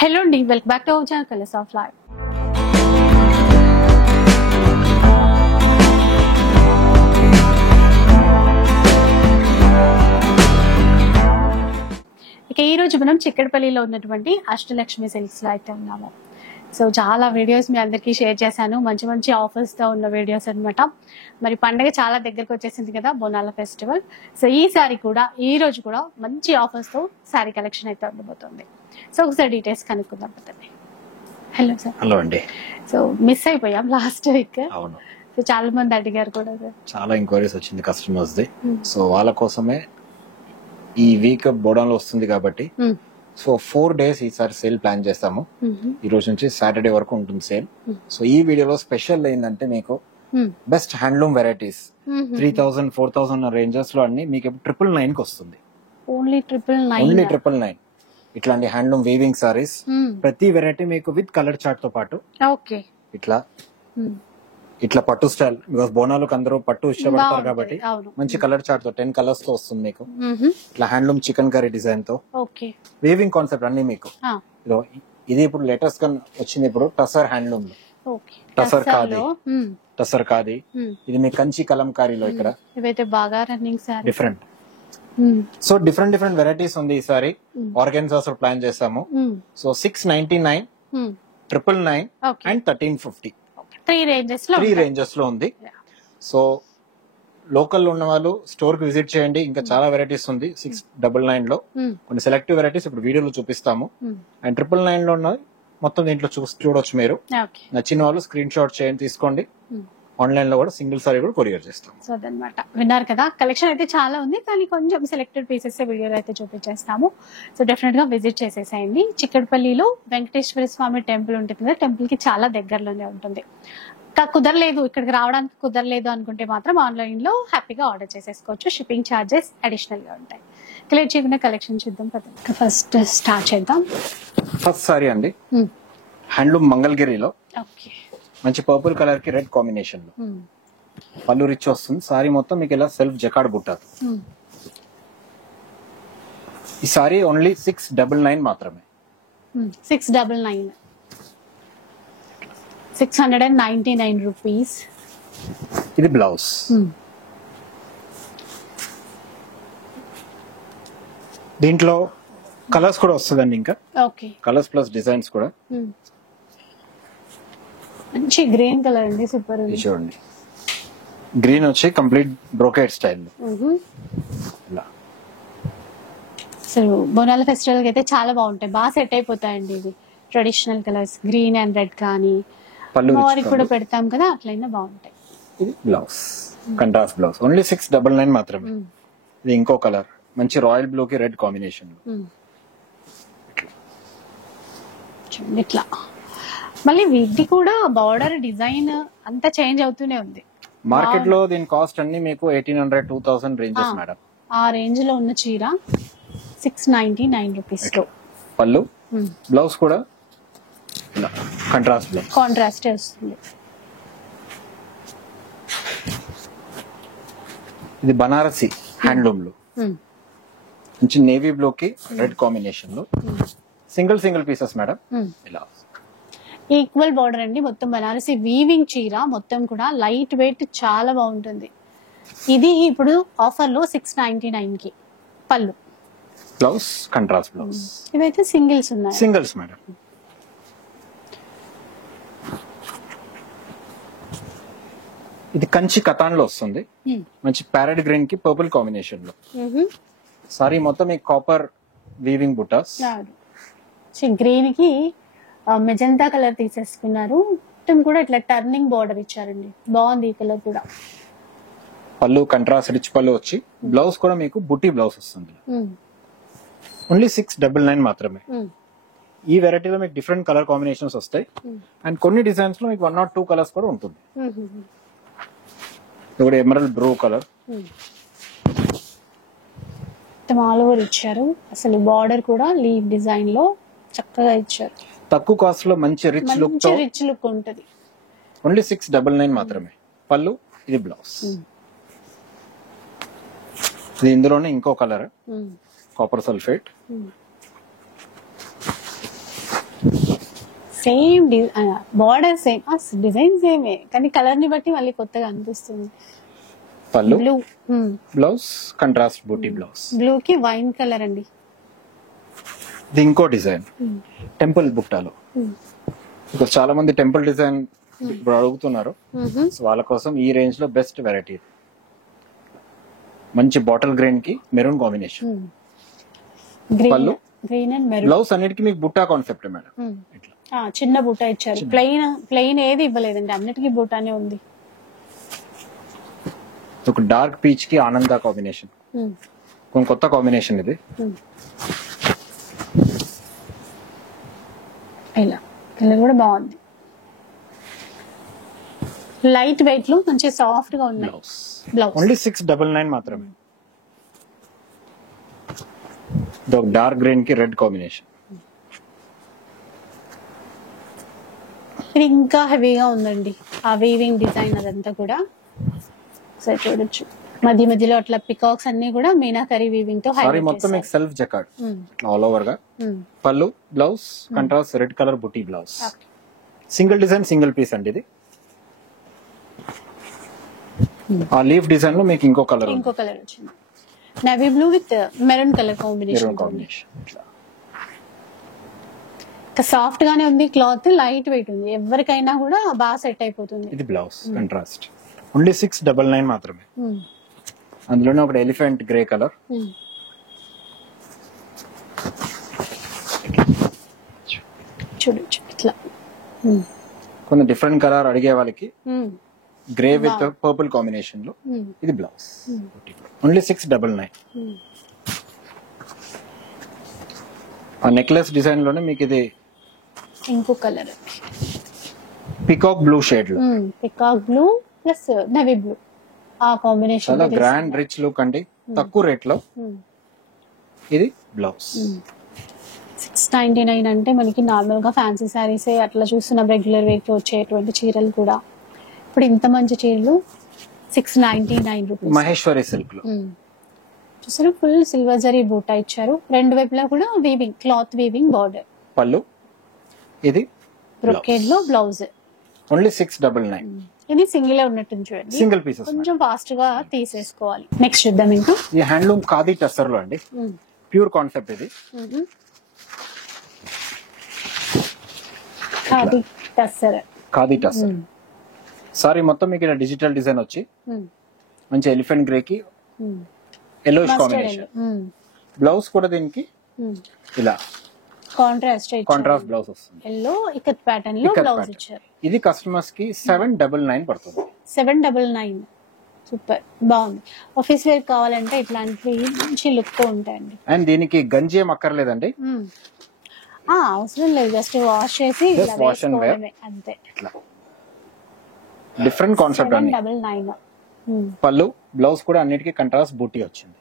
Hello and welcome back to our channel Colors of Life. ఇక ఈ రోజు మనం చిక్కడపల్లిలో ఉన్నటువంటి అష్టలక్ష్మి సిల్క్స్ లో అయితే ఉన్నాము. సో చాలా వీడియోస్ మీ అందరికీ షేర్ చేశాను, మంచి మంచి ఆఫర్స్ తో ఉన్న వీడియోస్ అన్నమాట. మరి పండగ చాలా దగ్గరకు వచ్చేసింది కదా, బోనాల ఫెస్టివల్. సో ఈసారి కూడా ఈ రోజు కూడా మంచి ఆఫర్స్ తో శారీ కలెక్షన్ అయితే ఉండబోతుంది. సో ఒకసారి డీటెయిల్స్ కనుక్కుందాం. Hello sir. హలో అండి. సో మిస్ అయిపోయాం లాస్ట్ వీక్. అవును, సో చాలా మంది అడిగారు కూడా సార్, చాలా ఎంక్వైరీస్ వచ్చింది కస్టమర్స్ ది. సో వాళ్ళ కోసమే ఈ వీక్ బోడాన్లో వస్తుంది కాబట్టి సో 4 days ఈసారి సేల్ ప్లాన్ చేస్తాము. ఈ రోజు నుంచి సాటర్డే వరకు ఉంటుంది సేల్. సో ఈ వీడియోలో స్పెషల్ ఏంటంటే మీకు బెస్ట్ హ్యాండ్లూమ్ వెరైటీస్ 3000 4000 రేంజెస్ లో అన్ని మీకు 999 కి వస్తుంది. ఓన్లీ 999 ఇట్లాంటి హ్యాండ్లూమ్ వీవింగ్ సారీస్ ప్రతి వెరైటీ మీకు విత్ కలర్ చార్ట్ తో పాటు ఓకే ఇట్లా పట్టు స్టైల్, బికాస్ బోనాలకు అందరూ పట్టు ఇష్టపడతారు కాబట్టి మంచి కలర్ చార్ట్ తో 10 కలర్స్ తో వస్తుంది మీకు. ఇట్లా హ్యాండ్లూమ్ చికెన్ కర్రీ డిజైన్ తో వీవింగ్ కాన్సెప్ట్ అన్ని మీకు. ఇది ఇప్పుడు లేటెస్ట్ గా వచ్చింది, ఇప్పుడు టసర్ హ్యాండ్లూమ్ లో టసర్ కాది. ఇది మీ కంచి కలంకారీలో ఇక్కడ ఇవైతే బాగా running sir different. So different varieties ఉంది ఈసారి. ఆర్గెన్జాస్ ప్లాన్ చేసాము. సో 699, 999 అండ్ 1350 త్రీ రేంజెస్ లో ఉంది. సో లోకల్ ఉన్న వాళ్ళు స్టోర్ కి విజిట్ చేయండి, ఇంకా చాలా వెరైటీస్ ఉంది. 699 లో కొన్ని సెలెక్టివ్ వెరైటీస్ ఇప్పుడు వీడియోలో చూపిస్తాము. అండ్ 999 లో ఉన్నది మొత్తం దీంట్లో చూడొచ్చు మీరు. నచ్చిన వాళ్ళు స్క్రీన్ షాట్ చేయండి, తీసుకోండి. ఆన్లైన్ లో కూడా సింగిల్ సారీ కూడా కొరియర్ చేస్తాం. సో అదనమాట, విన్నారు కదా. కలెక్షన్ అయితే చాలా ఉంది, కానీ కొంచెం సెలెక్టెడ్ పీసెస్ వీడియోలో అయితే చూపించేస్తాము. సో డెఫినెట్ గా విజిట్ చేసేసేయండి. చిక్కడపల్లిలో వెంకటేశ్వర స్వామి టెంపుల్ ఉంటుంది కదా, టెంపుల్ కి చాలా దగ్గరలోనే ఉంటుంది. కుదరలేదు, ఇక్కడికి రావడానికి కుదరలేదు అనుకుంటే మాత్రం ఆన్లైన్ లో హ్యాపీగా ఆర్డర్ చేసేసుకోవచ్చు. షిప్పింగ్ ఛార్జెస్ అడిషనల్ గా ఉంటాయి. క్లియర్ చేయకుండా కలెక్షన్ చూద్దాం కదా. ఫస్ట్ స్టార్ట్ చేద్దాం. ఫస్ట్ సారీ అండి, హ్యాండ్లూమ్ మంగళగిరిలో ఓకే, మంచి పర్పుల్ కలర్ కి రెడ్ కాంబినేషన్ లో పళ్ళు రిచ్ వస్తుంది. సారీ మొత్తం మీకు ఇలా సెల్ఫ్ జకాడ్ బుట్టారు. ఈ సారీ ఓన్లీ 699 మాత్రమే. 699 699 రూపీస్. ఇది బ్లౌజ్. దీంట్లో కలర్స్ కూడా వస్తుందండి, ఇంకా కలర్స్ ప్లస్ డిజైన్స్ కూడా. మంచి గ్రీన్ కలర్ అండి, సూపర్ ఉంది. చూడండి, గ్రీన్ వచ్చి కంప్లీట్ బ్రోకేడ్ స్టైల్. అసలు బోనాల ఫెస్టివల్ కి అయితే చాలా బాగుంటాయి, బాగా సెట్ అయిపోతాయండి. ఇది traditional colours green and red కానీ మోరికి కూడా పెడతాం కదా, అట్లయినా బాగుంటాయి. ఇది బ్లౌజ్, కంట్రాస్ట్ బ్లౌజ్. ఓన్లీ 699 మాత్రమే. ఇది ఇంకో కలర్, మంచి రాయల్ బ్లూ కి రెడ్ కాంబినేషన్. ఇట్లా మళ్ళీ వీటి కూడా బార్డర్ డిజైన్ అంతా చేంజ్ అవుతూనే ఉంది. మార్కెట్ లో దీని కాస్ట్ అన్ని మీకు 1800 2000 రేంజెస్ మేడం. ఆ రేంజ్ లో ఉన్న చీర 699 రూపీస్ లో. పళ్ళు, బ్లౌజ్ కూడా కాంట్రాస్ట్ బ్లౌజ్, కాంట్రాస్ట్ వస్తుంది. ఇది బనారసి హ్యాండ్లూమ్ లో మంచి నేవీ బ్లూ కి రెడ్ కాంబినేషన్ లో సింగిల్ పీసెస్ మేడం. ఇలా ఈక్వల్ బార్డర్ అండి, మొత్తం బనారసి వీవింగ్ చీర, మొత్తం కూడా లైట్ వెయిట్, చాలా బాగుంటుంది. ఇది ఇప్పుడు ఆఫర్ లో 699 కి. పళ్ళు, బ్లౌజ్ కాంట్రాస్ట్ బ్లౌజ్. ఇవైతే సింగిల్స్ ఉన్నాయి. Singles madam. ఇది కంచి కతాన్ లో వస్తుంది, మంచి ప్యారెట్ గ్రీన్ కి పర్పుల్ కాంబినేషన్ లో. సారీ మొత్తం ఈ కాపర్ వీవింగ్ బుటాస్. గ్రీన్ కి మెజంతా కలర్ తీసేసుకున్నారు, మొత్తం కూడా ఇట్లా టర్నింగ్ బార్డర్ ఇచ్చారండి, బాగుంది ఈ కలర్ కూడా. పళ్ళు కంట్రాస్ట్ రిచ్ పళ్ళు వచ్చి, బ్లౌజ్ కూడా మీకు బుట్టి బ్లౌజ్ వస్తుంది. ఓన్లీ 699 మాత్రమే. ఈ వెరైటీలో మీకు డిఫరెంట్ కలర్ కాంబినేషన్స్ వస్తాయి, అండ్ కొన్ని డిజైన్స్ లో మీకు 1 or 2 కలర్స్ కూడా ఉంటుంది. ఇది emerald blue colour. All over ఇచ్చారు, అసలు బార్డర్ కూడా లీవ్ డిజైన్ లో చక్కగా ఇచ్చారు. తక్కువ కాస్ట్ లో మంచి రిచ్ లుక్ ఉంటది. ఓన్లీ 699 మాత్రమే. పళ్ళు, ఇది బ్లౌజ్. ఇది ఇందులోనే ఇంకో colour copper sulphate. Same border same, design సేమే కానీ కలర్ ని బట్టి మళ్ళీ కొత్తగా అనిపిస్తుంది. పళ్ళు, బ్లూ, బ్లౌజ్ కంట్రాస్ట్ బూటీ బ్లౌజ్. బ్లూ కి వైన్ కలర్ అండి. ఇది ఇంకో డిజైన్ టెంపుల్ బుట్టాలో. బికాస్ చాలా మంది టెంపుల్ డిజైన్ ఇప్పుడు అడుగుతున్నారు, సో వాళ్ళ కోసం ఈ రేంజ్ లో బెస్ట్ వెరైటీ. మంచి బాటిల్ గ్రీన్ కి మెరూన్ కాంబినేషన్. పళ్ళు, గ్రీన్ అండ్ మెరూన్. బ్లౌజ్ అన్నిటికీ మీకు బుట్టా కాన్సెప్ట్ మేడం. ఇట్లా చిన్న బూటా ఇచ్చారు, ప్లెయిన్ ఏది ఇవ్వలేదండి, అన్నిటికీ బూటానే ఉంది. ఒక డార్క్ పీచ్ కి ఆనంద కాంబినేషన్, కొంచెం కొత్త కాంబినేషన్ ఇది. ఇలా కలర్ కూడా బాగుంది. లైట్ వెయిట్ లో మంచి సాఫ్ట్ గా ఉన్నాయి. బ్లౌజ్ ఓన్లీ 699 మాత్రమే. డార్క్ గ్రీన్ కి రెడ్ కాంబినేషన్. ఇది ఇంకా హెవీగా ఉందండి, ఆ వీవింగ్ డిజైన్ అదంతా కూడా. సరే చూడొచ్చు, మధ్య మధ్యలో అట్లా పికాక్స్ అన్ని కూడా మీనాకరీ వీవింగ్ తో సారీ మొత్తం మీకు సెల్ఫ్ జకార్డ్ ఆల్ ఓవర్ గా. పళ్ళు, బ్లౌజ్ కంట్రాస్ట్ రెడ్ కలర్ బుటీ blouse. Single design single piece అండి ఇది. ఆ లీఫ్ డిజైన్ లో మీకు ఇంకో కలర్ వచ్చింది, navy blue with maroon colour combination. Soft గానే ఉంది, క్లాత్ లైట్ వెయిట్ ఉంది, ఎవరికైనా కూడా బాగా సెట్ అయిపోతుంది. ఇది బ్లౌజ్ కంట్రాస్ట్. ఓన్లీ 699 మాత్రమే. అందులోనే ఒక ఎలిఫెంట్ గ్రే కలర్. చూడొచ్చు ఇట్లా కొన్ని డిఫరెంట్ కలర్ అడిగే వాళ్ళకి గ్రే విత్ పర్పుల్ కాంబినేషన్ లో ఇది బ్లౌజ్. ఓన్లీ 699. ఆ నెక్లెస్ డిజైన్ లోనే మీకు ఇది ఇంకో కలర్ పికాక్ బ్లూ షేడ్ లో. Peacock blue plus navy blue ఆ కాంబినేషన్ చాలా గ్రాండ్ రిచ్ లుక్ అండి, తక్కువ రేట్ లో. ఇది బ్లౌజ్. 699 అంటే మనకి నార్మల్ గా ఫ్యాన్సీ సారీస్ అట్లా చూస్తున్నాం, రెగ్యులర్ వేర్ కి వచ్చేటువంటి చీరలు కూడా. ఇప్పుడు ఇంత మంచి చీరలు 699 రూపీస్. మహేశ్వరి సిల్క్ లో చూసారు, ఫుల్ సిల్వర్ జరీ బూటా ఇచ్చారు, రెండు వైపులా కూడా వీవింగ్, క్లాత్ వీవింగ్ బార్డర్. పళ్ళు, ఇది బ్రొకేడ్ లో బ్లౌజ్. ఓన్లీ 699. ఇది సింగిల్ ఉన్నట్టుంది చూడండి, సింగిల్ పీసెస్. కొంచెం ఫాస్ట్ గా తీసేసుకోవాలి. నెక్స్ట్ చూద్దాం ఇంకా. ఈ హ్యాండ్లూమ్ ఖాదీ టస్సర్ లో అండి, ప్యూర్ కాన్సెప్ట్ ఇది. ఖాదీ టస్సర్. ఖాదీ టస్సర్ సారీ మొత్తం మీకు ఇలా డిజిటల్ డిజైన్ వచ్చి మంచి ఎలిఫెంట్ గ్రే కి ఎల్లోయిష్ కాంబినేషన్. బ్లౌజ్ కూడా దీనికి ఇలా కాంట్రాస్ట్ బ్లౌజ్ వస్తుంది, ఎల్లో ఇకత్ ప్యాటర్న్ లో బ్లౌజ్ ఇచ్చారు. ఇది కస్టమర్స్ కి 799 పడుతుంది. 799 సూపర్ బాగుంది. ఆఫీస్ వేర్ కావాలంటే ఇట్లాంటివి మంచి లుక్ తో ఉంటాయండి. అండ్ దీనికి గంజి ఏం అక్కర్లేదండి, అవసరం లేదు, జస్ట్ వాష్ చేసి వాష్ అండ్ వేర్ అంతే. ఇట్లా డిఫరెంట్ కాన్సెప్ట్ అండి. 799. పళ్ళు, బ్లౌజ్ కూడా అన్నిటికీ కంట్రాస్ట్ బూటీ వచ్చింది.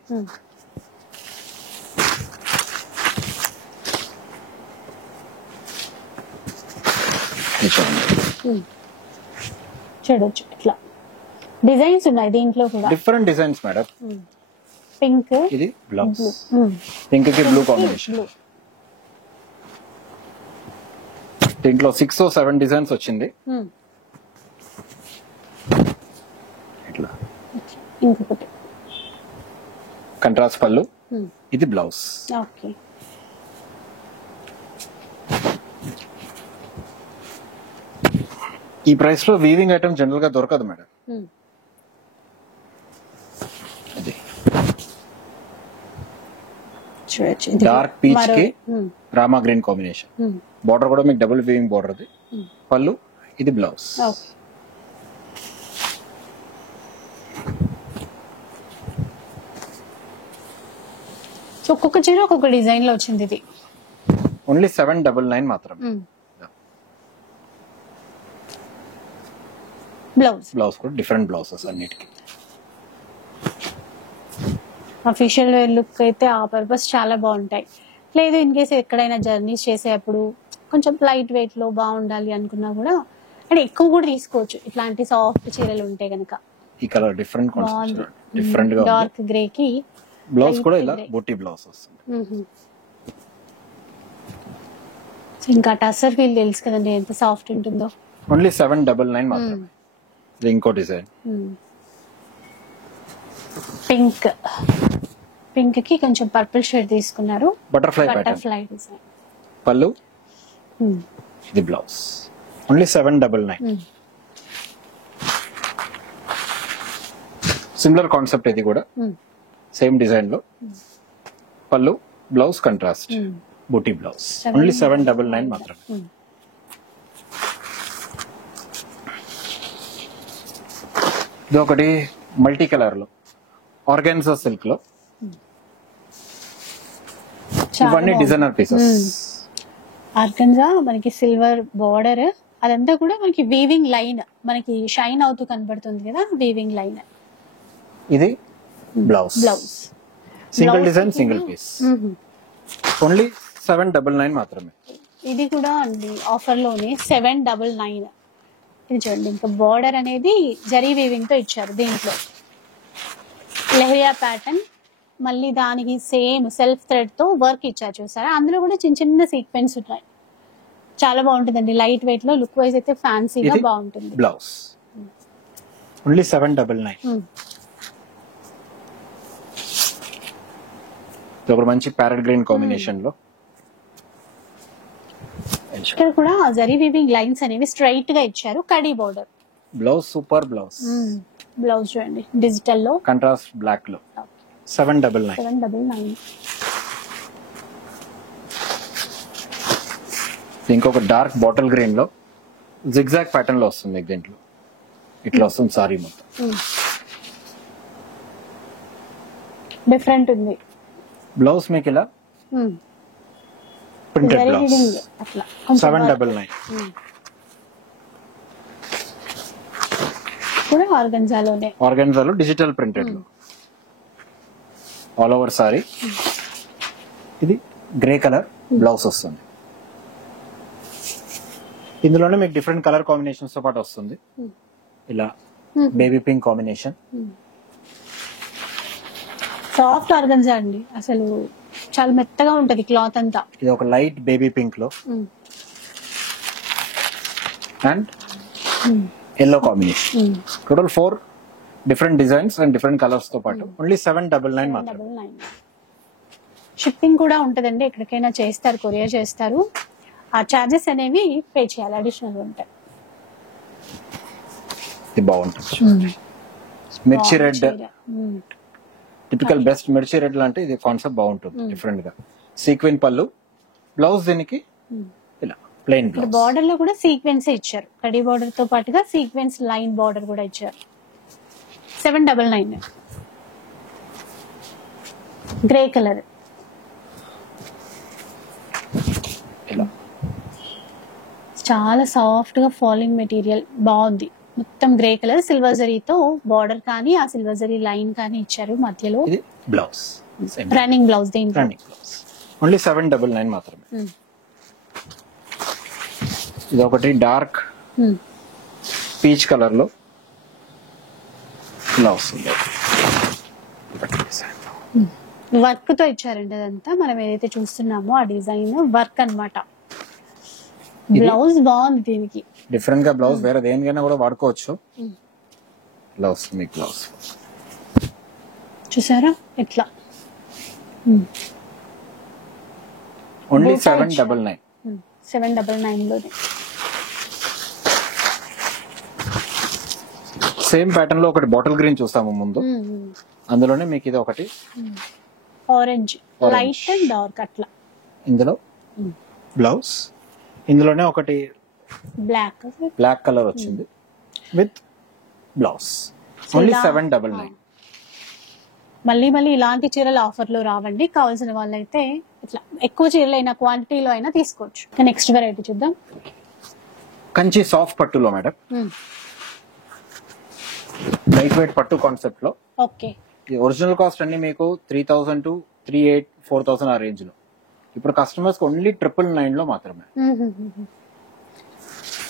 చూడొచ్చు ఇట్లా డిజైన్స్ ఉన్నాయి దీంట్లో కూడా, డిఫరెంట్ డిజైన్స్ మేడం. పింక్, ఇది బ్లౌజ్, పింక్ కి బ్లూ కాంబినేషన్. దీంట్లో 6 or 7 డిజైన్స్ వచ్చింది. ఇట్లా ఇంకొకటి కంట్రాస్ట్ పళ్ళు, ఇది బ్లౌజ్. ఓకే, ఈ ప్రైస్ లో వీవింగ్ ఐటమ్ జనరల్ గా దొరకదు మేడం. డార్క్ పీచ్ కి రామా గ్రీన్ కాంబినేషన్. బార్డర్ కూడా మీకు డబుల్ వీవింగ్ బార్డర్. అది పళ్ళు, ఇది బ్లౌజ్. సో ఒక్కొక్క చీర ఒక్కొక్క డిజైన్ లో వచ్చింది. ఇది ఓన్లీ 799 మాత్రం. బ్లౌజ్ కూడా డిఫరెంట్ బ్లౌజెస్ అన్నిటికీ. అఫీషియల్ వేర్ లుక్ అయితే ఆ పర్పస్ చాలా బాగుంటాయి. లేదు ఇన్ కేసు ఎక్కడైనా జర్నీస్ చేసేటప్పుడు కొంచెం లైట్ వెయిట్ లో బాగుండాలి అనుకున్నా కూడా, అంటే ఎక్కువ కూడా తీసుకోవచ్చు ఇట్లాంటి సాఫ్ట్ చీరలు ఉంటే గనక. ఈ కలర్ డిఫరెంట్ కాన్సెప్ట్, డిఫరెంట్ గా డార్క్ గ్రే కి బ్లౌజ్ కూడా ఇలా బూటీ బ్లౌజ్ వస్తుంది. ఇంకా టసర్ ఫీల్ తెలుసు కదండి ఎంత సాఫ్ట్ ఉంటుందో. ఓన్లీ 799 మాత్రమే. ఇది ఇంకో డిజైన్. పింక్ పింక్ కి కొంచెం పర్పుల్ షేడ్ తీసుకున్నారు. Butterfly design. పళ్ళు, ఇది బ్లౌజ్. ఓన్లీ 799. సిమిలర్ కాన్సెప్ట్ ఇది కూడా, సేమ్ డిజైన్ లో పళ్ళు, బ్లౌజ్ కంట్రాస్ట్, బూటీ బ్లౌజ్. ఓన్లీ 799 మాత్రమే. ఇది ఒకటి మల్టీ కలర్ లో ఆర్గాన్జా సిల్క్ లో, ఇవన్నీ డిజైనర్ పీసెస్. ఆర్గాన్జా మనకి సిల్వర్ బార్డర్, అదంతా కూడా మనకి వీవింగ్ లైన్, మనకి షైన్ అవుతూ కనబడుతుంది కదా వీవింగ్ లైన్. ఇది blouse. Single design, single piece. Only 799 మాత్రమే. ఇది కూడా అండి ఆఫర్ లోనే 799. ఇది చూడండి, ఇంకా బార్డర్ అనేది జరీ వీవింగ్ తో ఇచ్చారు. దీంట్లో లెహరియా ప్యాటర్న్, మళ్ళీ దానికి సేమ్ సెల్ఫ్ థ్రెడ్ తో వర్క్ ఇచ్చారు చూసారా. అందులో కూడా చిన్న చిన్న సీక్వెన్స్ ఉన్నాయి. చాలా బాగుంటుందండి, లైట్ వెయిట్ లో, లుక్ వైజ్ అయితే ఫ్యాన్సీగా బాగుంటుంది. Blouse only 799. ఒక మంచి ప్యారెట్ గ్రీన్ కాంబినేషన్ లో. ఇక్కడ కూడా జరీ వీవింగ్ లైన్స్ అనేవి స్ట్రైట్ గా ఇచ్చారు. Khadi border. Blouse super blouse. Blouse చూడండి డిజిటల్ లో, కంట్రాస్ట్ బ్లాక్ లో. 799. 799. ఇంకొక డార్క్ బాటిల్ గ్రీన్ లో జిగ్జాగ్ ప్యాటర్న్ లో వస్తుంది. దీంట్లో ఇట్లా వస్తుంది సారీ మొత్తం. డిఫరెంట్ ఉంది. బ్లౌజ్ మీకు ఇలా ప్రింటెడ్ బ్లౌజ్. 799. కూడా ఆర్గన్జాలో డిజిటల్ ప్రింటెడ్ లో ఆల్ ఓవర్ సారీ. ఇది గ్రే కలర్ బ్లౌజ్ వస్తుంది. ఇందులోనే మీకు డిఫరెంట్ కలర్ కాంబినేషన్స్ తో పాటు వస్తుంది. ఇలా baby pink combination. Soft organza అండి, అసలు చాలా మెత్తగా ఉంటది క్లాత్ అంతా. ఇది ఒక లైట్ బేబీ పింక్ లో and yellow combination. Total 4 different designs and different colours తో పాటు ఓన్లీ 799 మాత్రమే. షిప్పింగ్ కూడా ఉంటదండి, ఎక్కడికైనా చేస్తారు, కొరియర్ చేస్తారు. ఆ చార్జెస్ అనేవి పే చేయాలి, అడిషనల్ ఉంటాయి. ఇది బాగుంటుంది. మిర్చి రెడ్, టిపికల్ బెస్ట్ మిర్చి రెడ్ లాంటి ఇది కాన్సెప్ట్ బాగుంటుంది. డిఫరెంట్ గా సీక్వెన్ పళ్ళు, బ్లౌజ్ దీనికి ఇలా ప్లెయిన్ బ్లౌజ్. బార్డర్ లో కూడా సీక్వెన్స్ ఇచ్చారు. కడీ బార్డర్ తో పాటుగా సీక్వెన్స్ లైన్ బార్డర్ కూడా ఇచ్చారు. 799. Grey colour. ఇలా చాలా సాఫ్ట్ గా ఫాలింగ్ మెటీరియల్, బాగుంది. మొత్తం గ్రే కలర్ సిల్వర్ జరీతో బార్డర్ కానీ ఆ సిల్వర్ జరీ లైన్ కానీ ఇచ్చారు మధ్యలో. ఇది బ్లౌజ్, రన్నింగ్ బ్లౌజ్. దీంట్లో రన్నింగ్ బ్లౌజ్ ఓన్లీ 799 మాత్రమే. ఇది ఒకటి డార్క్ పీచ్ కలర్ లో ఇలా వస్తుంది. వర్క్ తో ఇచ్చారండి అదంతా. మనం ఏదైతే చూస్తున్నామో ఆ డిజైన్ వర్క్ అన్నమాట. బ్లౌజ్ బాగుంది దీనికి. డిఫరెంట్ గా బ్లౌజ్ వేరే దేనికైనా కూడా వాడుకోవచ్చు. ఇలా వస్తుంది బ్లౌజ్. చూసారా ఇట్లా. ఓన్లీ 799. 799 లోనే సేమ్ ప్యాటర్న్ లో ఒకటి బాటిల్ గ్రీన్ చూస్తాము ముందు. అందులోనే మీకు ఇది ఒకటి ఆరెంజ్, లైట్ అండ్ డార్క్ అట్లా. ఇందులో బ్లౌజ్, ఇందులోనే ఒకటి బ్లాక్ కలర్ వచ్చింది విత్ బ్లౌజ్. ఓన్లీ 799. మళ్ళీ మళ్ళీ ఇలాంటి చీరలు ఆఫర్ లో రావండి. కావాల్సిన వాళ్ళైతే ఇట్లా ఎక్కువ చీరలు అయినా క్వాంటిటీలో అయినా తీసుకోవచ్చు. నెక్స్ట్ వెరైటీ చూద్దాం. కంచి సాఫ్ట్ పట్టులో మేడం, లైట్ వెయిట్ పట్టు కాన్సెప్ట్ లో. ఓకే. ఒరిజినల్ కాస్ట్ అన్ని మీకు 3000 to 3800, 4000 ఆ రేంజ్ లో. ఇప్పుడు కస్టమర్స్ ఓన్లీ 999 లో మాత్రమే.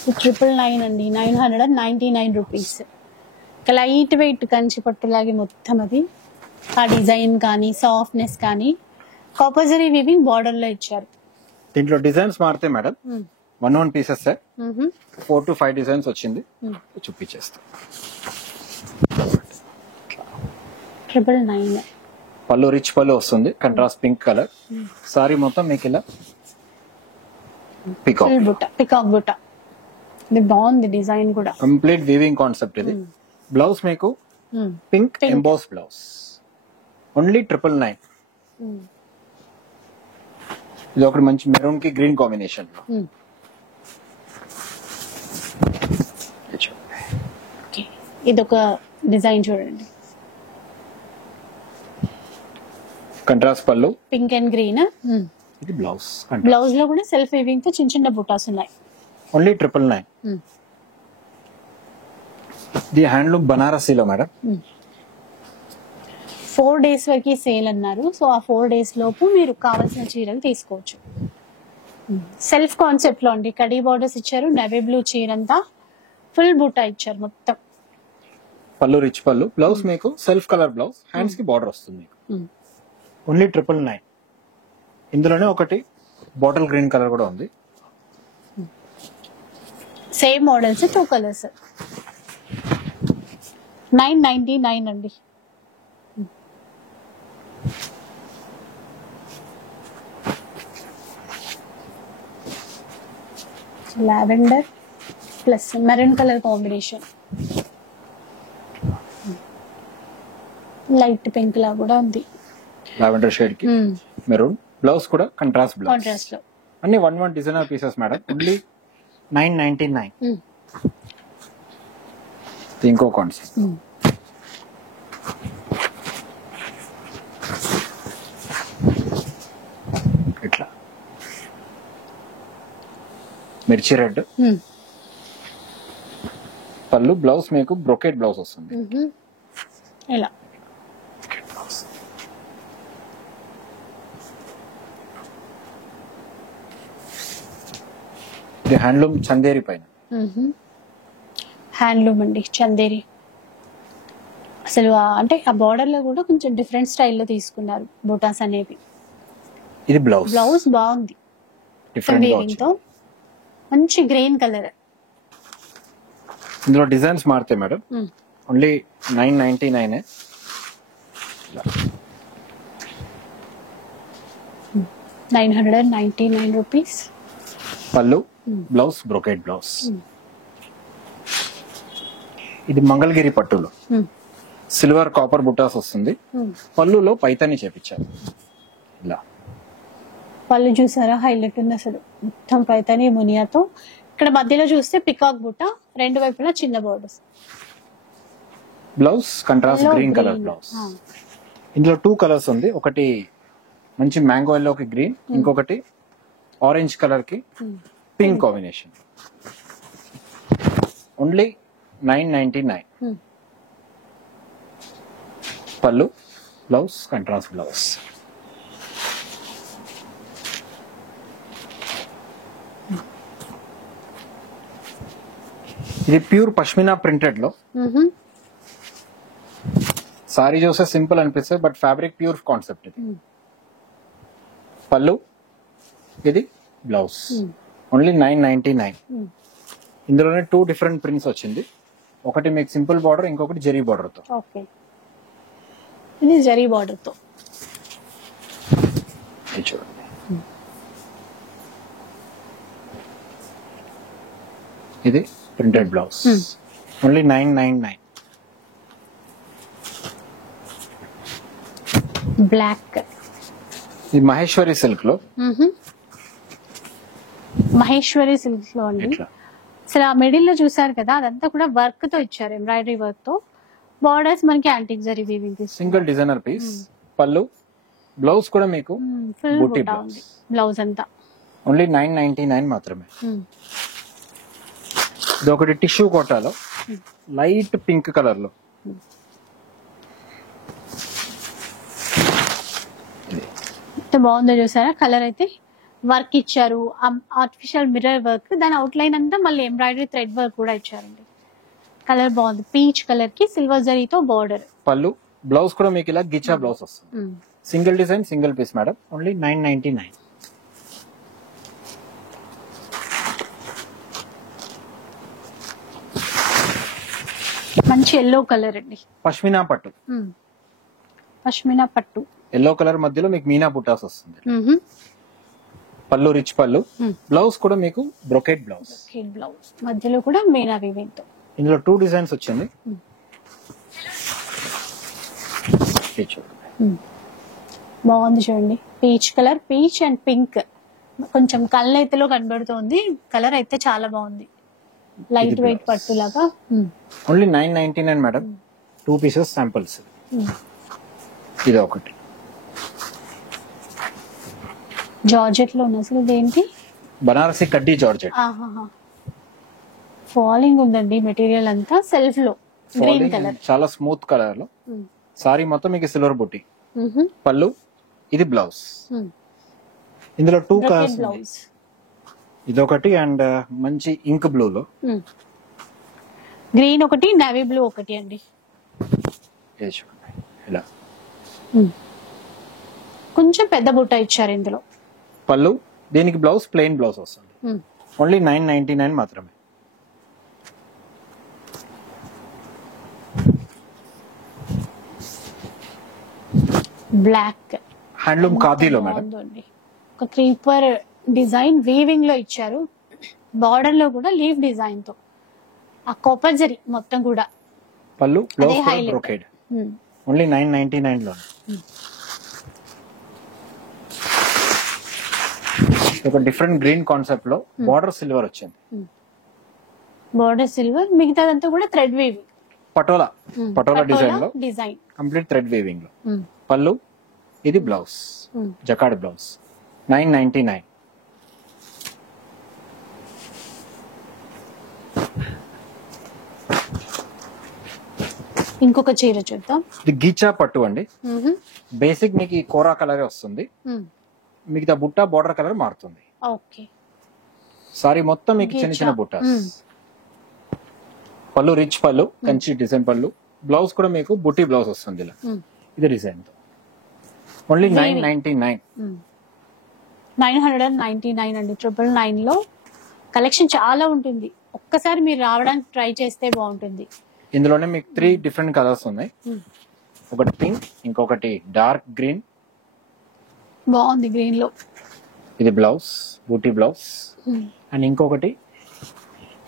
999 అండి, 999 రూపీస్. లైట్ వెయిట్ కంచి పట్టులాగే మొత్తం అది. ఆ డిజైన్ కానీ సాఫ్ట్నెస్ కానీ కాపర్ జరీ వీవింగ్ బార్డర్ లో ఇచ్చారు. దీంట్లో డిజైన్స్ మారితే మేడం 1 పీసెస్ 4 to 5 డిజైన్స్ వచ్చింది చూపించేస్తాం. 999. పళ్ళు రిచ్ పళ్ళు వస్తుంది, కంట్రాస్ట్ పింక్ కలర్. సారీ మొత్తం మీకు ఇలా పికాక్ బుట్ట. ఇది బాగుంది డిజైన్ కూడా. కంప్లీట్ వీవింగ్ కాన్సెప్ట్ ఇది. బ్లౌజ్ మీకు పింక్ ఎంబోస్ బ్లౌజ్, ఓన్లీ 999. ఇది ఒకటి మంచి మెరూన్ కి గ్రీన్ కాంబినేషన్ లో. ఇది ఒక డిజైన్ చూడండి, కంట్రాస్ట్ పళ్ళు పింక్ అండ్ గ్రీన్. ఇది బ్లౌజ్. బ్లౌజ్ లో కూడా సెల్ఫ్ వీవింగ్ తో చిన్న చిన్న బుటాస్ ఉన్నాయి. ఓన్లీ 999. ఇది హ్యాండ్లూమ్ బనారసీలో మేడం. 4 days వరకు సేల్ అన్నారు. సో ఆ 4 days లోపు మీరు కావాల్సిన చీరలు తీసుకోవచ్చు. సెల్ఫ్ కాన్సెప్ట్ లో అండి, కడీ బార్డర్స్ ఇచ్చారు, నేవీ బ్లూ చీర అంతా ఫుల్ బుటా ఇచ్చారు మొత్తం. పళ్ళు రిచ్ పళ్ళు, బ్లౌజ్ మీకు సెల్ఫ్ కలర్ బ్లౌజ్, హ్యాండ్స్ కి బార్డర్ వస్తుంది. ఓన్లీ 999. ఇందులోనే ఒకటి బాటిల్ గ్రీన్ కలర్ కూడా ఉంది. Same models 2 colours. 999 అండి. Lavender plus maroon colour combination, light pink లా కూడా ఉంది. లావెండర్ షేడ్ కి మెరూన్, బ్లౌజ్ కూడా కంట్రాస్ట్ బ్లౌజ్. కాంట్రాస్ట్ లో అన్ని 1 డిజైనర్ పీసెస్ మేడం. ఓన్లీ 999. ఇంకో కాన్సెప్ట్ ఇట్లా మిర్చి రెడ్ పళ్ళు, బ్లౌజ్ మీకు బ్రొకెట్ బ్లౌజ్ వస్తుంది. ఇలా ఇది హ్యాండ్లూమ్ చందేరి పైన. హ్యాండ్లూమ్ అండి చందేరి. అసలు అంటే ఆ బార్డర్ లో కూడా కొంచెం డిఫరెంట్ స్టైల్లో తీసుకున్నారు బుటాస్ అనేవి. ఇది బ్లౌజ్. బ్లౌజ్ బాగుంది, వీవింగ్ తో మంచి గ్రీన్ కలర్. ఇందులో డిజైన్స్ మారుతాయి మేడం. ఓన్లీ 999. 999 రూపీస్. పళ్ళు, బ్లౌజ్ బ్రొకెట్ బ్లౌజ్. ఇది మంగళగిరి పట్టులో సిల్వర్ కాపర్ బుటాస్ వస్తుంది. పళ్ళులో పైతాని చేపించారు. ఇలా పళ్ళు చూసారా, హైలైట్ ఉంది అసలు, మొత్తం పైతాని మునియాతో. ఇక్కడ మధ్యలో చూస్తే పికాక్ బుట్ట, 2 వైపులా చిన్న borders. Blouse contrast green colour blouse. ఇందులో 2 కలర్స్ ఉంది. ఒకటి మంచి మ్యాంగో ఎల్లో కి గ్రీన్, ఇంకొకటి ఆరెంజ్ కలర్ కి పింక్ కాంబినేషన్. ఓన్లీ 999. పళ్ళు, బ్లౌజ్ కంట్రాస్ట్ బ్లౌజ్. ఇది ప్యూర్ పష్మినా ప్రింటెడ్ లో. సారీ చూస్తే సింపుల్ అనిపిస్తుంది, బట్ ఫ్యాబ్రిక్ ప్యూర్ కాన్సెప్ట్ ఇది. పళ్ళు, ఇది బ్లౌజ్. ఓన్లీ 999. ఇందులోనే 2 డిఫరెంట్ ప్రింట్స్ వచ్చింది. ఒకటి మీకు సింపుల్ బార్డర్, ఇంకొకటి జరీ బార్డర్ తో. ఓకే, ఇది జరీ బార్డర్ తో. చూడండి, ఇది ప్రింటెడ్ బ్లౌజ్. ఓన్లీ 999. బ్లాక్. ఇది మహేశ్వరి సిల్క్ లో. మహేశ్వరి సిల్క్ లో అండి. అసలు ఆ మిడిల్ లో చూసారు కదా, అదంతా కూడా వర్క్ తో ఇచ్చారు, ఎంబ్రాయిడరీ వర్క్ తో. బార్డర్స్ మనకి antique zari weaving. Single designer piece. పళ్ళు, బ్లౌజ్ కూడా మీకు ఫుల్ బూటీ బుటా ఉంది. బ్లౌజ్ అంతా ఓన్లీ 999 మాత్రమే. ఇది ఒకటి టిష్యూ కోటాలో లైట్ పింక్ కలర్ లో. ఎంత బాగుందో చూసారా, కలర్ అయితే వర్క్ ఇచ్చారు, ఆర్టిఫిషియల్ మిర్రర్ వర్క్, దాని అవుట్ లైన్ అంతా మళ్ళీ ఎంబ్రాయిడరీ థ్రెడ్ వర్క్ కూడా ఇచ్చారండి. కలర్ బాగుంది, పీచ్ కలర్ కి సిల్వర్ జరీతో బార్డర్. పళ్ళు, బ్లౌజ్ కూడా మీకు ఇలా గిచ్చా బ్లౌజ్ వస్తుంది. Single design single piece madam. Only 999. Yellow colour అండి. పష్మినా పట్టు, పష్మినా పట్టు. ఎల్లో కలర్ మధ్యలో మీకు మీనా బుటాస్ వస్తుంది. పళ్ళు రిచ్ పళ్ళు. బ్లౌజ్ కూడా మీకు బ్రొకెట్ బ్లౌజ్. బ్లౌజ్ మధ్యలో కూడా మీనా వీవింగ్ తో. ఇందులో 2 డిజైన్స్ వచ్చింది. బాగుంది చూడండి, peach colour, peach and pink, కొంచెం కళ్ళైతేలో కనబడుతోంది. కలర్ అయితే చాలా బాగుంది, లైట్ వెయిట్ పట్టు లాగా. Only 999 madam. 2 pieces samples. ఇది ఒకటి జార్జెట్ లో ఉంది. అసలు ఇదేంటి? బనారసి కడ్డీ జార్జెట్. ఫాలింగ్ ఉందండి మెటీరియల్ అంతా, సెల్ఫ్ లో గ్రీన్ కలర్, చాలా స్మూత్ కలర్ లో. సారీ మొత్తం మీకు సిల్వర్ బుట్టి. పళ్ళు, ఇది బ్లౌజ్. ఇందులో 2 కలర్స్, ఇదొకటి అండ్ మంచి ఇంక్ బ్లూ లో, గ్రీన్ ఒకటి, నేవీ బ్లూ ఒకటి అండి. ఇలా కొంచెం పెద్ద బుట్ట ఇచ్చారు ఇందులో. పళ్ళు, దీనికి బ్లౌజ్ ప్లెయిన్ బ్లౌజ్ వస్తుంది. ఓన్లీ 999 మాత్రమే. బ్లాక్ హ్యాండ్లూమ్ ఖాదీలో మేడం. ఒక క్రీపర్ డిజైన్ వీవింగ్ లో ఇచ్చారు, బార్డర్ లో కూడా లీవ్ డిజైన్ తో, ఆ కాపర్ జరీ మొత్తం కూడా. పళ్ళు, బ్లౌజ్ బ్రొకెడ్. ఓన్లీ 999 లో. ఒక డిఫరెంట్ గ్రీన్ కాన్సెప్ట్ లో బార్డర్ సిల్వర్ వచ్చింది. బార్డర్ సిల్వర్, మిగతాదంతా కూడా థ్రెడ్ వీవింగ్. పటోలా డిజైన్ లో, డిజైన్ కంప్లీట్ థ్రెడ్ వీవింగ్ లో. పళ్ళు, ఇది బ్లౌజ్, జకార్డ్ బ్లౌజ్. 999. ఇంకొక చీర చూద్దాం. ఇది గీచా పట్టు అండి. బేసిక్ మీకు ఈ కోరా కలర్ వస్తుంది, మిగతా బుట్ట బోర్డర్ కలర్ మారుతుంది. ఓకే. సారీ మొత్తం మీకు చిన్న చిన్న బుట్టాస్. పళ్ళు రిచ్ పళ్ళు, కంచి డిజైన్ పళ్ళు. బ్లౌజ్ కూడా మీకు బుట్టి బ్లౌజ్ వస్తుంది ఇలా, ఇది డిజైన్ తో. ఓన్లీ 999. 999 అండి. 999 లో కలెక్షన్ చాలా ఉంటుంది, ఒక్కసారి మీరు రావడానికి ట్రై చేస్తే బాగుంటుంది. ఇందులోనే మీకు 3 డిఫరెంట్ కలర్స్ ఉన్నాయి. ఒకటి పింక్, ఇంకొకటి డార్క్ గ్రీన్, బాగుంది గ్రీన్ లో. ఇది బ్లౌజ్, బూటీ బ్లౌజ్. అండ్ ఇంకొకటి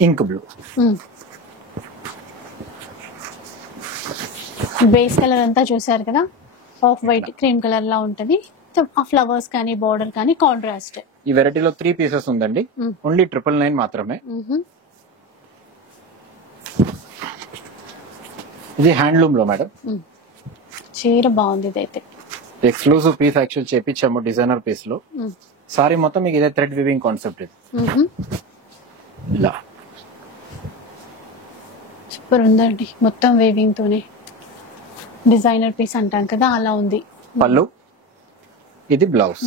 ఇంక్ బ్లూ. బేస్ కలర్ అంతా చూసారు కదా, ఆఫ్ వైట్ క్రీమ్ కలర్ లా ఉంటది. ఆ ఫ్లవర్స్ కానీ బార్డర్ కానీ కాంట్రాస్ట్. ఈ వెరైటీలో 3 పీసెస్ ఉందండి. ఓన్లీ 999 మాత్రమే. ఇది హ్యాండ్లూమ్ లో మేడం. చీర బాగుంది. ఇదైతే ఎక్స్క్లూజివ్ పీస్ యాక్చువల్ చేపించాము, డిజైనర్ పీస్ లో. సారీ మొత్తం మీకు ఇదే థ్రెడ్ వీవింగ్ కాన్సెప్ట్. ఇది ఇలా సూపర్ ఉందండి, మొత్తం వీవింగ్ తోనే. డిజైనర్ పీస్ అంటాం కదా, అలా ఉంది. పళ్ళు, ఇది బ్లౌజ్.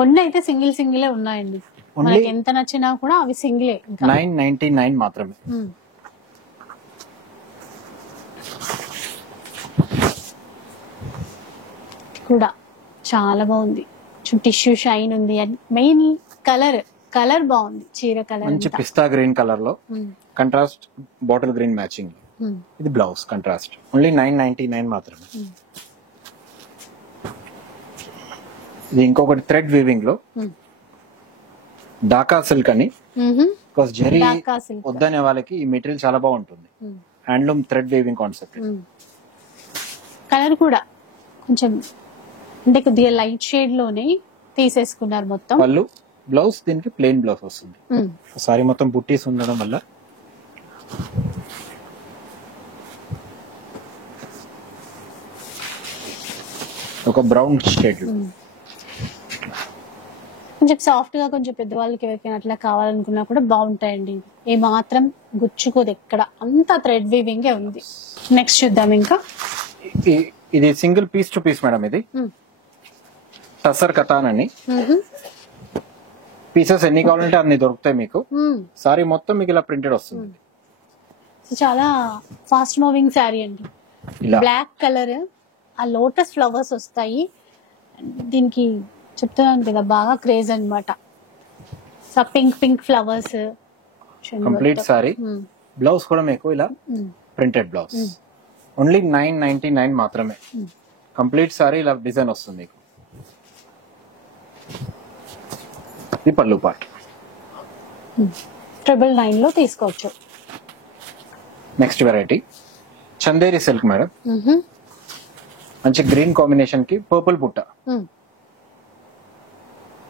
కొన్ని అయితే సింగిల్ ఉన్నాయండి, మనకి ఎంత నచ్చినా కూడా అవి సింగిలే. 999 మాత్రమే. కూడా చాలా బాగుంది, టిష్యూ షైన్ ఉంది. మెయిన్ కలర్ బాగుంది, చీర కలర్ మంచి పిస్తా గ్రీన్ కలర్ లో, కంట్రాస్ట్ బాటిల్ గ్రీన్ మ్యాచింగ్. ఇది బ్లౌజ్ కంట్రాస్ట్. ఓన్లీ 999 మాత్రమే. ఇది ఇంకొకటి థ్రెడ్ వీవింగ్ లో, డాకా సిల్క్ అని. బికాస్ జరీ వద్దనే వాళ్ళకి ఈ మెటీరియల్ చాలా బాగుంటుంది. Handloom thread weaving concept. Colour కూడా కొంచెం అంటే కొద్దిగా లైట్ షేడ్ లోనే తీసేసుకున్నారు మొత్తం. పళ్ళు, బ్లౌజ్ దీనికి ప్లెయిన్ బ్లౌజ్ వస్తుంది. సారీ మొత్తం బుట్టీస్ ఉండడం వల్ల ఒక బ్రౌన్ షేడ్. కొంచెం సాఫ్ట్ గా, కొంచెం పెద్దవాళ్ళకి ఎవరికైనా అట్లా కావాలనుకున్నా కూడా బాగుంటాయండి. ఏ మాత్రం గుచ్చుకోదు ఎక్కడ, అంతా థ్రెడ్ వీవింగ్ ఉంది. నెక్స్ట్ చూద్దాం. ఇంకా ఇది single piece two piece madam. ఇది టసర్ కతాన్ అని. పీసెస్ ఎన్ని కావాలంటే అన్ని దొరుకుతాయి మీకు. సారీ మొత్తం మీకు ఇలా ప్రింటెడ్ వస్తుంది. చాలా ఫాస్ట్ మూవింగ్ శారీ అండి. బ్లాక్ కలర్, ఆ లోటస్ ఫ్లవర్స్ వస్తాయి. దీనికి చెప్తున్నాను కదా, బాగా క్రేజ్ అనమాట. Pink flowers complete sorry. Blouse కూడా మీకు ఇలా ప్రింటెడ్ బ్లౌజ్, ఓన్లీ 999 మాత్రమే. కంప్లీట్ సారీ ఇలా డిజైన్ వస్తుంది మీకు. ఇది పళ్ళు పార్ట్. 999 లో తీసుకోవచ్చు. Next variety Chanderi silk madam. మంచి గ్రీన్ కాంబినేషన్ కి పర్పుల్ బుట్ట.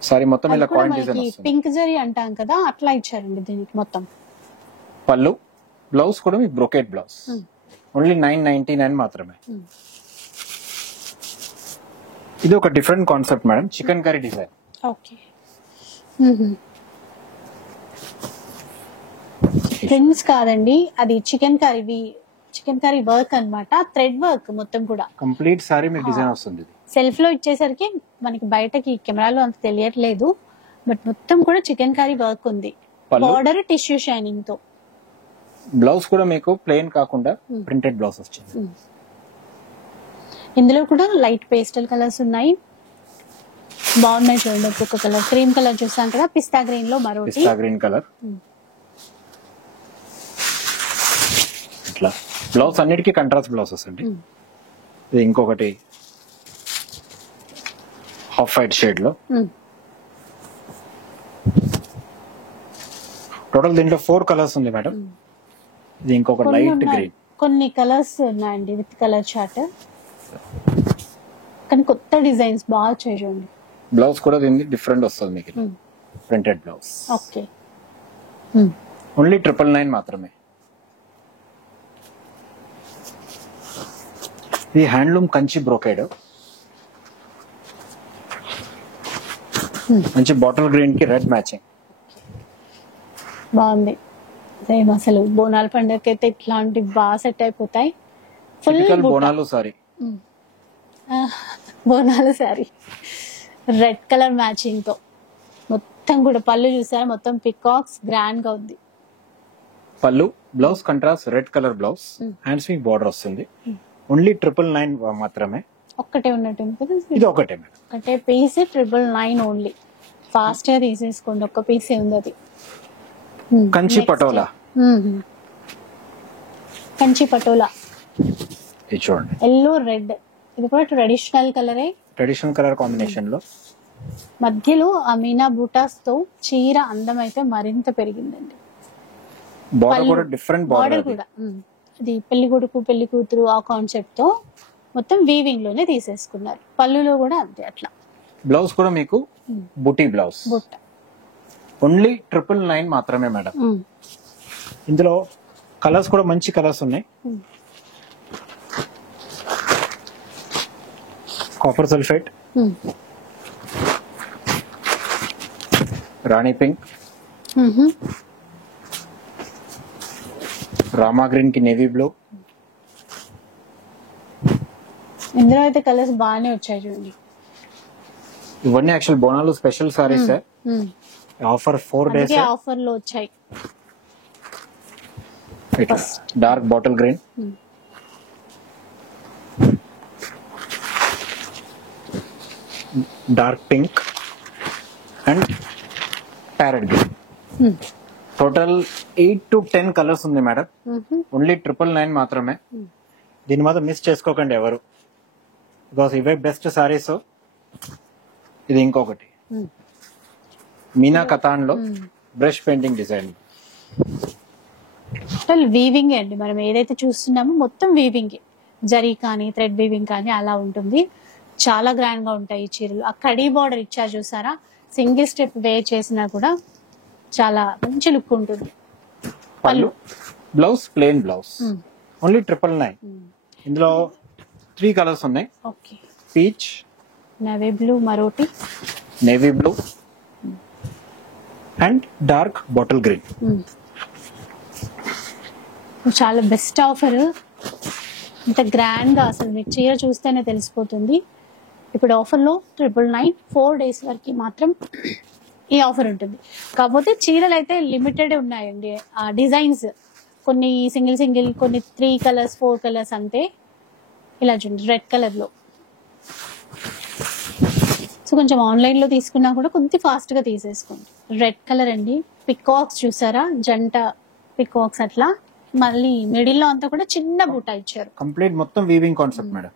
సారీ మొత్తం ఇలా కాయిన్ డిజైన్ వస్తుంది. పింక్ జరీ అంటాం కదా, అట్లా ఇచ్చారండి దీనికి మొత్తం. పళ్ళు, బ్లౌజ్ కూడా మీకు బ్రోకెట్ బ్లౌజ్, ఓన్లీ 999 మాత్రమే. ఇది ఒక different concept madam, chicken curry design. Okay. Prints కాదండి, అది చికెన్ కర్రీ వర్క్ అన్నమాట. థ్రెడ్ వర్క్ మొత్తం కూడా కంప్లీట్ సారీ మీకు డిజైన్ వస్తుంది. సెల్ఫ్ లో ఇచ్చేసరికి మనకి బయటకి కెమెరాలో అంత తెలియట్లేదు, బట్ మొత్తం కూడా చికెన్ కర్రీ వర్క్ ఉంది. బార్డర్ టిష్యూ షైనింగ్ తో. బ్లౌజ్ కూడా మీకు ప్లెయిన్ కాకుండా ప్రింటెడ్ బ్లౌజ్ వచ్చింది. ఇందులో కూడా లైట్ పేస్టల్ కలర్స్ ఉన్నాయి, బాగున్నాయి చూడండి. ఒక్కొక్క కలర్, క్రీమ్ కలర్ చూసాం కదా, పిస్తా గ్రీన్ లో మరో పిస్తా గ్రీన్ కలర్. ఇట్లా బ్లౌజ్ అన్నిటికీ కంట్రాస్ట్ బ్లౌజెస్ అండి. ఇది ఇంకొకటి హాఫ్ వైట్ షేడ్ లో. టోటల్ దీంట్లో 4 కలర్స్ ఉంది మేడం. ఇది ఇంకొక లైట్ గ్రీన్. కొన్ని కలర్స్ ఉన్నాయండి విత్ కలర్ చార్ట్, కానీ కొత్త డిజైన్స్ బాగా చూడండి. బ్లౌజ్ కూడా దీనికి డిఫరెంట్ వస్తుంది మీకు, ప్రింటెడ్ బ్లౌజ్. ఓకే. ఓన్లీ 999 మాత్రమే. ఇది హ్యాండ్లూమ్ కంచి బ్రోకేడ్. మంచి బాటిల్ గ్రీన్ కి రెడ్ మ్యాచింగ్. బాగుంది. సేమ్ అసలు బోనాల పండుగకి అయితే ఇట్లాంటి బాగా సెట్ అయిపోతాయి. ఫుల్ బోనాలు సారీ, బోనాల సారీ రెడ్ కలర్ మ్యాచింగ్ తో మొత్తం కూడా. పళ్ళు చూసారా, మొత్తం పికాక్స్ గ్రాండ్ గా ఉంది. పళ్ళు, blouse contrast red colour blouse, hands మీకు బార్డర్ వస్తుంది. ఓన్లీ 999 మాత్రమే. ఒక్కటే ఉన్నట్టుంది కదా, ఇది ఒకటే మేడం, ఒకటే పీస్ 999 ఓన్లీ. ఫాస్ట్ గా తీసేసుకోండి, ఒక్క పీస్ ఉంది అది. కంచి పటోలా. కంచి పటోలా ఇది చూడండి, ఎల్లో రెడ్. ఇది కూడా ట్రెడిషనల్ కలరే, ట్రెడిషనల్ కలర్ కాంబినేషన్ లో. మధ్యలో ఆ మీనా బూటాస్ తో చీర అందం అయితే మరింత పెరిగిందండి. బార్డర్ కూడా డిఫరెంట్ బార్డర్ కూడా. ఇది పెళ్లి కొడుకు పెళ్లి కూతురు ఆ కాన్సెప్ట్ తో మొత్తం వీవింగ్ లోనే తీసేసుకున్నారు. పళ్ళులో కూడా అంతే అట్లా. బ్లౌజ్ కూడా మీకు బుటీ బ్లౌజ్, బుట్ట. ఓన్లీ 999 మాత్రమే మేడం. ఇందులో కలర్స్ కూడా మంచి కలర్స్ ఉన్నాయి. కాపర్ సల్ఫేట్, రాణి పింక్, రామా గ్రీన్ కి నేవీ బ్లూ. ఇందులో అయితే కలర్స్ బాగానే వచ్చాయి చూడండి. ఇవన్నీ actual Bonalu special saris. Offer 4 days offer లో వచ్చాయి. Dark bottle green, dark pink and parrot green. Total 8 to 10 colours ఉంది మేడం. ఓన్లీ 999 మాత్రమే. దీని మాత్రం మిస్ చేసుకోకండి ఎవరు, బికాస్ ఇవే బెస్ట్ సారీస్. ఇది ఇంకొకటి మీనా కథాన్ లో brush painting design. Total weaving అండి, మనం ఏదైతే చూస్తున్నామో మొత్తం వీవింగ్, జరీ కానీ థ్రెడ్ వీవింగ్ కానీ అలా ఉంటుంది. చాలా గ్రాండ్ గా ఉంటాయి ఈ చీరలు. ఆ కడీ బార్డర్ ఇచ్చా చూసారా, సింగిల్ స్టెప్ వే చేసినా కూడా చాలా మంచి లుక్ ఉంటుంది. పళ్ళు, బ్లౌజ్ ప్లెయిన్ బ్లౌజ్, ఓన్లీ 999. ఇందులో 3 కలర్స్ ఉన్నాయి. ఓకే. పీచ్, నేవీ బ్లూ, మరోటి navy blue and dark bottle green. చాలా బెస్ట్ ఆఫర్. ఇంత గ్రాండ్ గా అసలు మీకు చీర చూస్తేనే తెలిసిపోతుంది. ఇప్పుడు ఆఫర్లో 999 4 days వరకు మాత్రం ఈ ఆఫర్ ఉంటుంది. కాకపోతే చీరలు అయితే లిమిటెడ్ ఉన్నాయండి. ఆ డిజైన్స్ కొన్ని సింగిల్, కొన్ని 3 కలర్స్ 4 కలర్స్ అంతే. ఇలా చూడండి రెడ్ కలర్ లో. సో కొంచెం ఆన్లైన్ లో తీసుకున్నా కూడా కొంచెం ఫాస్ట్ గా తీసేసుకోండి. రెడ్ కలర్ అండి, పికాక్స్ చూసారా, జంట పికాక్స్ అట్లా మళ్ళీ మిడిల్ లో అంతా కూడా చిన్న బూటా ఇచ్చారు. కంప్లీట్ మొత్తం వీవింగ్ కాన్సెప్ట్ మేడం.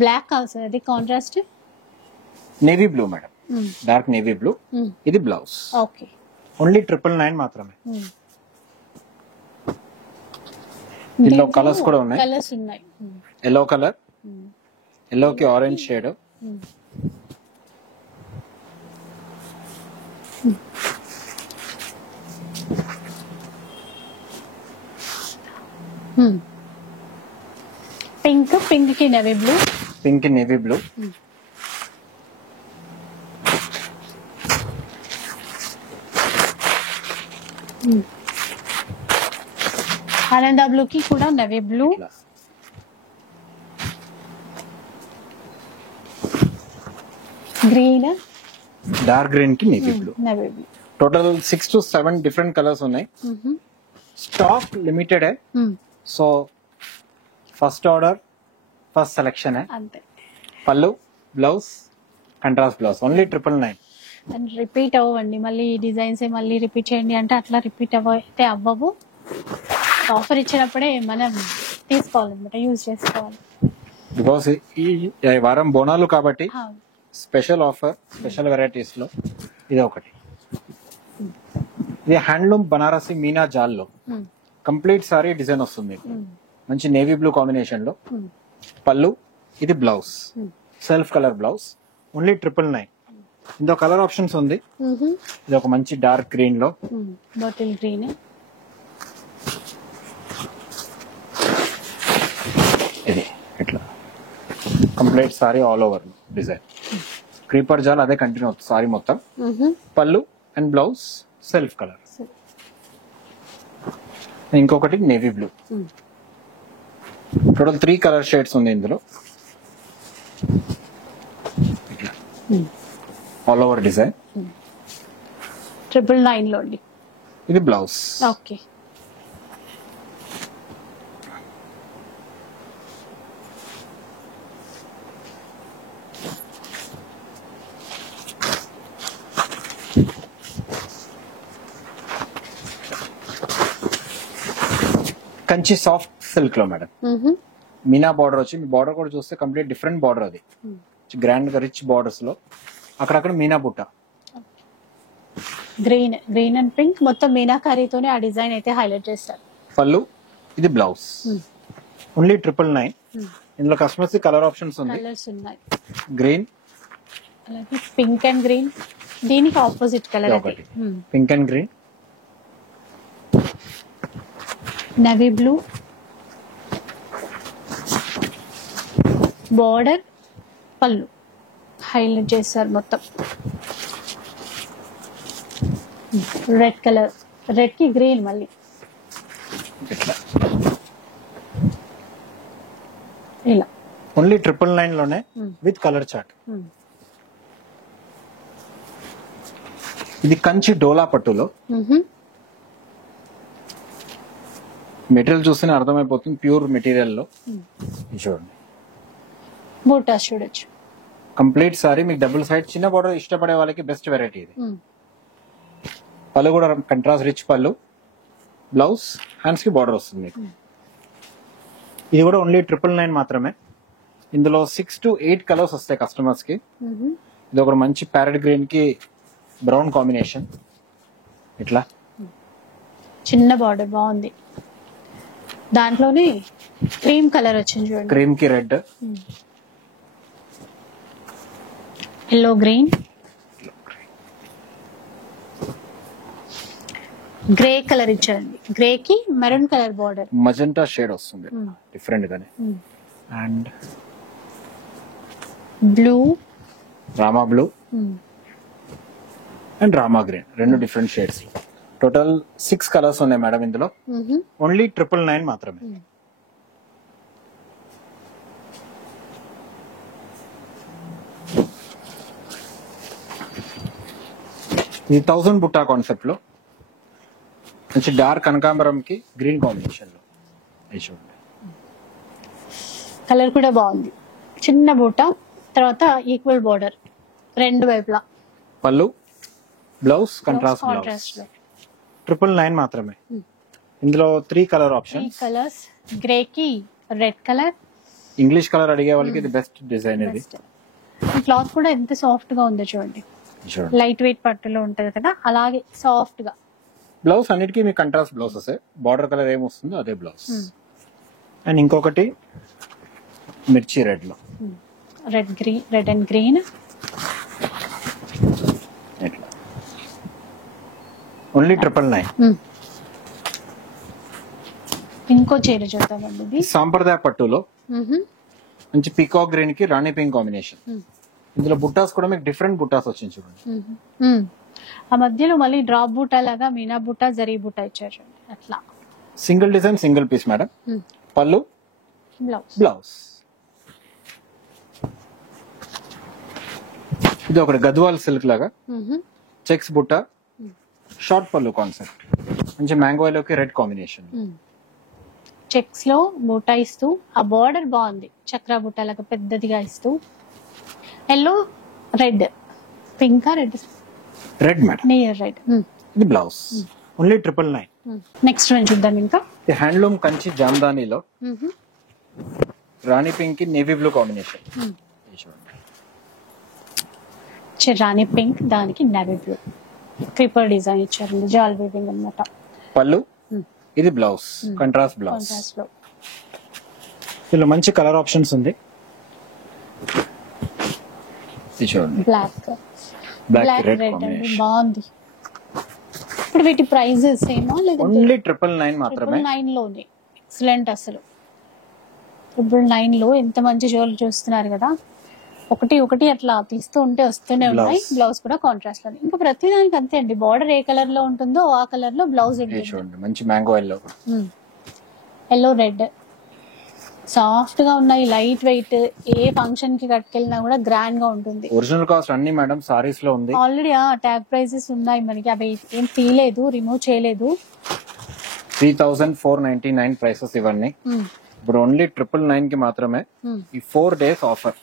బ్లాక్ కాదు అది contrast. Navy blue madam, dark navy blue. ఇది బ్లౌజ్. ఓకే. ఓన్లీ 999 మాత్రమే. ఇందులో కలర్స్ కూడా ఉన్నాయి. కలర్స్ ఉన్నాయి. ఎల్లో కలర్, ఎల్లోకి ఆరెంజ్ షేడ్, పింక్, పింక్ కి navy blue, pink navy blue, ఆనంద బ్లూ కి కూడా navy blue, green, dark green కి navy blue. Navy blue. Total 6 to 7 different colours ఉన్నాయి. Stock limited. So first order first selection. అంతే. పళ్ళు, blouse, contrast blouse. Only 999. And repeat అవ్వండి మళ్ళీ ఈ డిజైన్స్ మళ్ళీ రిపీట్ చేయండి అంటే అట్లా రిపీట్ అయితే అవ్వవు. ఆఫర్ ఇచ్చినప్పుడే మనం తీసుకోవాలన్నమాట, యూజ్ చేసుకోవాలి. బికాస్ ఈ వారం బోనాలు కాబట్టి స్పెషల్ ఆఫర్, స్పెషల్ వెరైటీస్ లో ఇది ఒకటి. ఇది హ్యాండ్లూమ్ బనారసి మీనా జాల్లో కంప్లీట్ సారీ డిజైన్ వస్తుంది. మంచి నేవీ బ్లూ కాంబినేషన్ లో పళ్ళు. ఇది blouse, self colour blouse. Only 999. ఇందులో కలర్ ఆప్షన్స్ ఉంది. ఇది ఒక మంచి డార్క్ గ్రీన్ లో, బాటిల్ గ్రీన్, ఇది ఇట్లా complete sari all over design. Creeper జాల్ అదే కంటిన్యూ అవుతుంది సారీ మొత్తం. పళ్ళు అండ్ బ్లౌజ్ సెల్ఫ్ కలర్. ఇంకొకటి navy blue. Total 3 colour shades ఉంది ఇందులో. All over design. 999 లో అండి. ఇది blouse. Okay. Kanchi soft silk లో మేడం. మీనా బార్డర్ వచ్చి, మీ బార్డర్ కూడా చూస్తే కంప్లీట్ డిఫరెంట్ బార్డర్. అది గ్రాండ్ గా రిచ్ బార్డర్స్ లో అక్కడక్కడ మీనా బుట్ట. గ్రీన్, గ్రీన్ అండ్ పింక్ మొత్తం మీనాకారీతోనే ఆ డిజైన్ అయితే హైలైట్ చేస్తారు. పళ్ళు. ఇది బ్లౌజ్. ఓన్లీ 999. ఇందులో కస్టమర్స్ కలర్ ఆప్షన్స్ ఉంది. కలర్స్ ఉన్నాయి. గ్రీన్, అలాగే పింక్ అండ్ గ్రీన్. దీనికి ఆపోజిట్ కలర్ ఒకటి pink and green, navy blue, border, పళ్ళు హైలైట్ చేస్తారు మొత్తం. రెడ్ కలర్, రెడ్ కి గ్రీన్ మళ్ళీ ఇట్లా. ఇలా ఓన్లీ 999 లోనే విత్ కలర్ చార్ట్. ఇది కంచి డోలా పట్టులో. మెటీరియల్ చూస్తేనే అర్థమైపోతుంది ప్యూర్ మెటీరియల్ లో. చూడండి బూటా చూడొచ్చు. కంప్లీట్ సారీ మీకు డబుల్ సైడ్ చిన్న బార్డర్ ఇష్టపడే వాళ్ళకి బెస్ట్ వెరైటీ ఇది. పళ్ళు కూడా కంట్రాస్ట్ రిచ్ పళ్ళు, బ్లౌజ్, హ్యాండ్స్ కి బార్డర్ వస్తుంది మీకు. ఇది కూడా ఓన్లీ 999 మాత్రమే. ఇందులో 6 to 8 కలర్స్ వస్తాయి కస్టమర్స్ కి. ఇది ఒక మంచి ప్యారెట్ గ్రీన్ కి బ్రౌన్ కాంబినేషన్. ఇట్లా చిన్న బార్డర్ బాగుంది. దాంట్లోనే క్రీమ్ కలర్ వచ్చింది చూడండి. క్రీమ్ కి red, yellow green, grey colour ఇచ్చారండి. గ్రే కి maroon colour border, magenta shade వస్తుంది డిఫరెంట్ గానే. And blue, Rama blue and Rama green, రెండు డిఫరెంట్ షేడ్స్. టోటల్ 6 కలర్స్ ఉన్నాయి మేడం ఇందులో. ఓన్లీ 999 మాత్రమే. ఇది 1000 బుట్టా కాన్సెప్ట్ లో మంచి డార్క్ కనకాంబరం కి గ్రీన్ కాంబినేషన్ లో. చూడండి కలర్ కూడా బాగుంది. చిన్న బూట, తర్వాత ఈక్వల్ బార్డర్ రెండు వైపులా. పళ్ళు, బ్లౌజ్, కంట్రాస్ట్ బ్లౌజ్. 999 మాత్రమే. ఇందులో 3 colour three option. Colours, grey కి రెడ్ కలర్. ఇంగ్లీష్ కలర్ అడిగే వాళ్ళకి ఇది బెస్ట్ డిజైన్ ఇది. క్లాత్ కూడా ఎంత సాఫ్ట్ గా ఉందో చూడండి. చూడండి లైట్ వెయిట్ పట్టులో ఉంటది కదా, అలాగే సాఫ్ట్ గా. బ్లౌజ్ అన్నిటికీ మీకు కంట్రాస్ట్ బ్లౌజ్ వస్తాయి. బార్డర్ కలర్ ఏమొస్తుందో అదే బ్లౌజ్. అండ్ ఇంకొకటి మిర్చి రెడ్ లో, రెడ్ అండ్ గ్రీన్. ఓన్లీ 999. ఇంకో చీర చూద్దామండి ఇది. సాంప్రదాయ పట్టులో మంచి పీకాక్ గ్రీన్ కి రాణి పింక్ కాంబినేషన్. ఇందులో బుట్టాస్ కూడా మీకు డిఫరెంట్ బుట్టాస్ వచ్చింది చూడండి. ఆ మధ్యలో మళ్ళీ డ్రాప్ బుట్ట లాగా మీనా బుట్ట, జరీ బుట్ట ఇచ్చారు చూడండి. అట్లా single design single piece madam. పళ్ళు, బ్లౌజ్. ఇది ఒకటి గద్వాల్ సిల్క్ లాగా చెక్స్ బుట్ట, షార్ట్ పళ్ళు కాన్సెప్ట్. మంచి మ్యాంగో లోకి రెడ్ కాంబినేషన్. చెక్స్ లో బుట్ట ఇస్తూ, ఆ బార్డర్ బాగుంది, చక్ర బుట్ట లాగా పెద్దదిగా ఇస్తూ. Yellow, red, pink, red madam, near red. ఇది బ్లౌజ్. ఓన్లీ 999. నెక్స్ట్ వన్ చూద్దాం. ఇంకా హ్యాండ్లూమ్ కంచి జామ్దానిలో రాణి పింక్ కి నేవీ బ్లూ కాంబినేషన్. రాణి పింక్, దానికి నేవీ బ్లూ క్రీపర్ డిజైన్ ఇచ్చారు. జాల్ వీవింగ్ అన్నమాట. పళ్ళు, ఇది బ్లౌజ్, కంట్రాస్ట్ బ్లౌజ్. ఇందులో మంచి కలర్ ఆప్షన్స్ ఉంది. బ్లాక్, బ్లాక్ రెడ్ అండి, బాగుంది. ఇప్పుడు వీటి ప్రైజెస్ ఏమో లేదా? ఓన్లీ 999 మాత్రమే. 999 లోనే ఎక్సలెంట్. అసలు 999 లో ఎంత మంచి జోలు చూస్తున్నారు కదా. ఒకటి ఒకటి అట్లా తీస్తూ ఉంటే వస్తూనే ఉన్నాయి. బ్లౌజ్ కూడా కాంట్రాస్ట్ లో. ఇంకా ప్రతి దానికి అంతే అండి, బార్డర్ ఏ కలర్ లో ఉంటుందో ఆ కలర్ లో బ్లౌజ్ చూడండి. మంచి mango yellow, yellow, red soft గా ఉన్నాయి. లైట్ వెయిట్, ఏ ఫంక్షన్ కి కట్టుకెళ్ళినా కూడా గ్రాండ్ గా ఉంటుంది. ఒరిజినల్ కాస్ట్ అన్ని మేడం సారీస్ లో ఉంది. ఆల్రెడీ ట్యాగ్ ప్రైజెస్ ఉన్నాయి మనకి, అవి ఏం తీయలేదు, రిమూవ్ చేయలేదు. 3499 ప్రైసెస్ ఇవన్నీ. ఇప్పుడు ఓన్లీ 999 కి మాత్రమే ఈ 4 days ఆఫర్.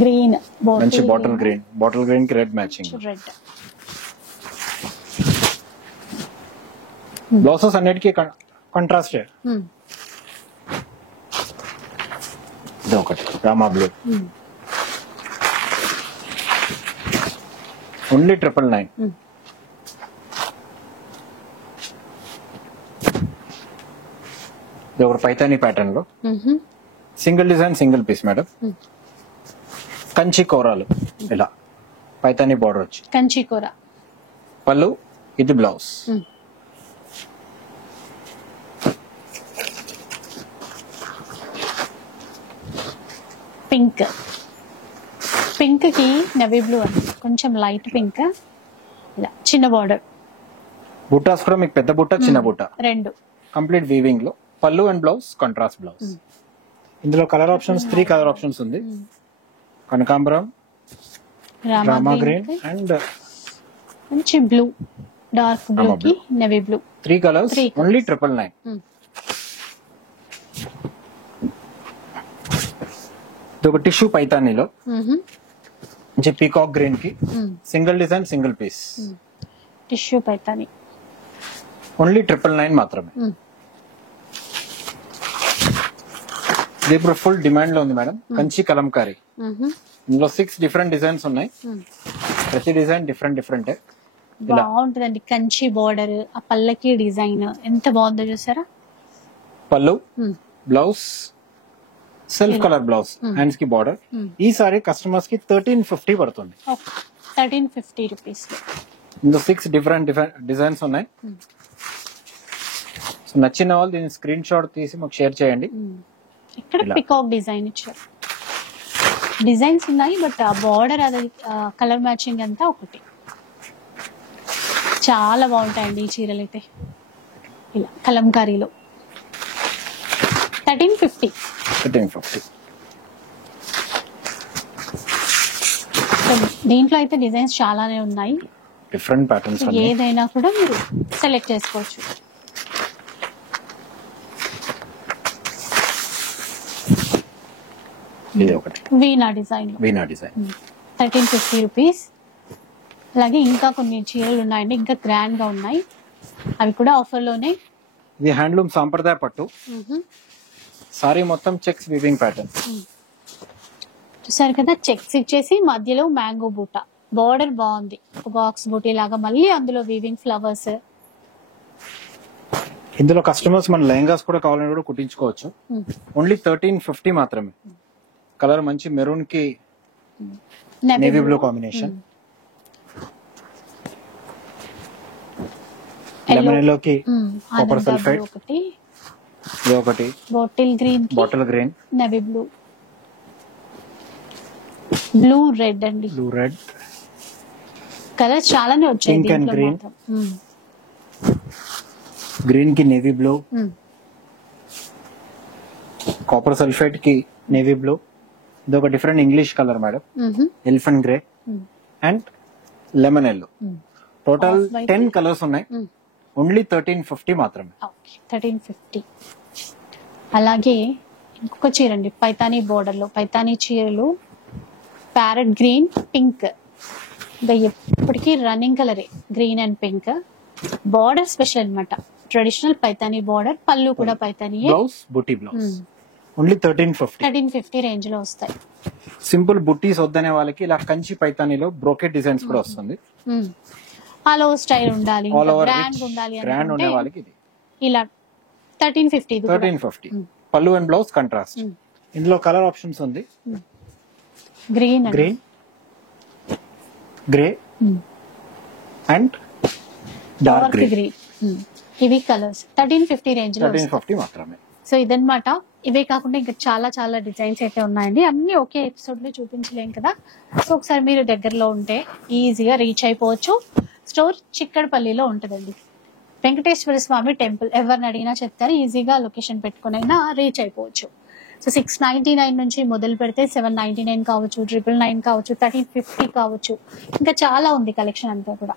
గ్రీన్, మంచి బాటిల్ గ్రీన్, బాటిల్ గ్రీన్ కి రెడ్ మ్యాచింగ్. రెడ్ బ్లౌజెస్ అన్నిటికీ కాంట్రాస్ట్. ఇది ఒకటి రామా బ్లూ. ఓన్లీ 999. ఇది ఒకటి పైతానీ ప్యాటర్న్ లో single design single piece madam. Kanchi కోరాలు, ఇలా పైతానీ బార్డర్ వచ్చి కంచి కూర. పళ్ళు, ఇది బ్లౌజ్. పింక్, పింక్ కి నెవీ బ్లూ అండి, కొంచెం లైట్ పింక్. ఇలా చిన్న బార్డర్. బుట్టాస్ కూడా మీకు పెద్ద బుట్ట, చిన్న బుట్ట రెండు కంప్లీట్ వీవింగ్ లో. పళ్ళు అండ్ బ్లౌజ్ కాంట్రాస్ట్ బ్లౌజ్. ఇందులో కలర్ ఆప్షన్స్ 3 కలర్ ఆప్షన్స్ ఉంది. కనకాంబరం, రామా గ్రీన్ అండ్ మంచి బ్లూ, డార్క్ బ్లూ కి నెవీ బ్లూ. 3 colours only 999. ఇది ఒక టిష్యూ పైతానీలో మంచి పీకాక్ గ్రీన్ కి single design single piece. Tissue Paithani only 999 మాత్రమే. ఇది ఇప్పుడు ఫుల్ డిమాండ్ లో ఉంది మేడం. కంచి కలంకారీ, ఇందులో 6 డిఫరెంట్ డిజైన్స్ ఉన్నాయి. ప్రతి డిజైన్ డిఫరెంట్. బాగుంటుందండి. కంచి బార్డర్, ఆ పల్లకి డిజైన్ ఎంత బాగుందో చూసారా. పళ్ళు, blouse self colour blouse, hands కి బార్డర్. ఈ సారీ కస్టమర్స్ కి 1350 పడుతుంది. 1350 రూపీస్. ఇందులో 6 డిఫరెంట్ డిజైన్స్ ఉన్నాయి. సో నచ్చిన వాళ్ళు దీన్ని స్క్రీన్ షాట్ తీసి మాకు షేర్ చేయండి. ఇక్కడ పికాక్ డిజైన్ ఇచ్చారు. డిజైన్స్ ఉన్నాయి బట్ ఆ బార్డర్, అది కలర్ మ్యాచింగ్ అంతా ఒకటి. చాలా బాగుంటాయండి ఈ చీరలు అయితే. ఇలా కలంకారీలో 1350. దీంట్లో అయితే డిజైన్స్ చాలానే ఉన్నాయి, డిఫరెంట్ ప్యాటర్న్స్. ఏదైనా కూడా మీరు సెలెక్ట్ చేసుకోవచ్చు. ఇది ఒకటి వీణా డిజైన్ వీణా డిజైన్ 1350 రూపీస్. అలాగే ఇంకా కొన్ని చీరలు ఉన్నాయండి, ఇంకా గ్రాండ్ గా ఉన్నాయి, అవి కూడా ఆఫర్ లోనే. ఇది హ్యాండ్లూమ్ సాంప్రదాయ పట్టు, సారీ మొత్తం చెక్స్ వీవింగ్ ప్యాటర్న్. చూసారు కదా, చెక్స్ ఇచ్చేసి మధ్యలో మ్యాంగో బూటా, బార్డర్ బాగుంది, ఒక బాక్స్ బూటీ లాగా, మళ్ళీ అందులో వీవింగ్ ఫ్లవర్స్. ఇందులో కస్టమర్స్ మన లెహంగాస్ కూడా కావాలని కూడా కుట్టించుకోవచ్చు. ఓన్లీ 1350 మాత్రమే. కలర్ మంచి మెరూన్ కి navy blue combination, lemon yellow కి కాపర్ సల్ఫైడ్ ఒకటి, ఇది ఒకటి bottle green navy blue, blue red అండి, బ్లూ రెడ్ కలర్స్ చాలానే వచ్చాయి. పింక్ అండ్ గ్రీన్, గ్రీన్ కి నేవీ బ్లూ, కాపర్ సల్ఫేట్ కి నేవీ బ్లూ, ఇది ఒక different English colour madam, elephant grey and lemon yellow. Total 10 colours ఉన్నాయి. ఓన్లీ 1350 మాత్రమే. 1350. అలాగే ఇంకొక చీర అండి, పైతానీ బోర్డర్ లో పైతానీ చీరలు, ప్యారెట్ గ్రీన్ పింక్, ఇంకా ఎప్పటికీ రన్నింగ్ కలరే green and pink. Border special అన్నమాట, ట్రెడిషనల్ పైతానీ బార్డర్, పళ్ళు కూడా పైతానీ, బ్లౌజ్ బుట్టి బ్లౌజ్. ఓన్లీ 1350 రేంజ్ లో వస్తాయి. సింపుల్ బుట్టీస్ వద్దనే వాళ్ళకి ఇలా కంచి పైతానీలో బ్రోకెట్ డిజైన్స్ కూడా వస్తుంది. ఆల్ ఓవర్ స్టైల్ ఉండాలి, గ్రాండ్ ఉండాలి ఉండే వాళ్ళకి ఇది ఇలా 1350. పళ్ళు అండ్ బ్లౌజ్ కాంట్రాస్ట్. ఇందులో కలర్ ఆప్షన్స్ ఉంది, green grey and dark green. ఇవి కలర్స్ 1350 రేంజ్ లో 1350 మాత్రమే. సో ఇదన్నమాట. ఇవే కాకుండా ఇంకా చాలా చాలా డిజైన్స్ అయితే ఉన్నాయండి, అన్ని ఒకే ఎపిసోడ్ లో చూపించలేం కదా. సో ఒకసారి మీరు దగ్గరలో ఉంటే ఈజీగా రీచ్ అయిపోవచ్చు. స్టోర్ చిక్కడపల్లిలో ఉంటుందండి, వెంకటేశ్వర స్వామి టెంపుల్. ఎవరిని అడిగినా చెప్తారు, ఈజీగా లొకేషన్ పెట్టుకునైనా రీచ్ అయిపోవచ్చు. సో 699 నుంచి మొదలు పెడితే 799 కావచ్చు, 999 కావచ్చు, 1350 కావచ్చు, ఇంకా చాలా ఉంది కలెక్షన్ అంతా కూడా.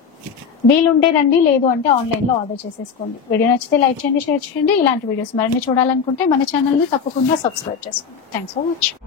వీలుంటే రండి, లేదు అంటే ఆన్లైన్ లో ఆర్డర్ చేసేసుకోండి. వీడియో నచ్చితే లైక్ చేయండి, షేర్ చేయండి. ఇలాంటి వీడియోస్ మరిన్ని చూడాలనుకుంటే మన ఛానల్ ని తప్పకుండా సబ్స్క్రైబ్ చేసుకోండి. Thanks for watching.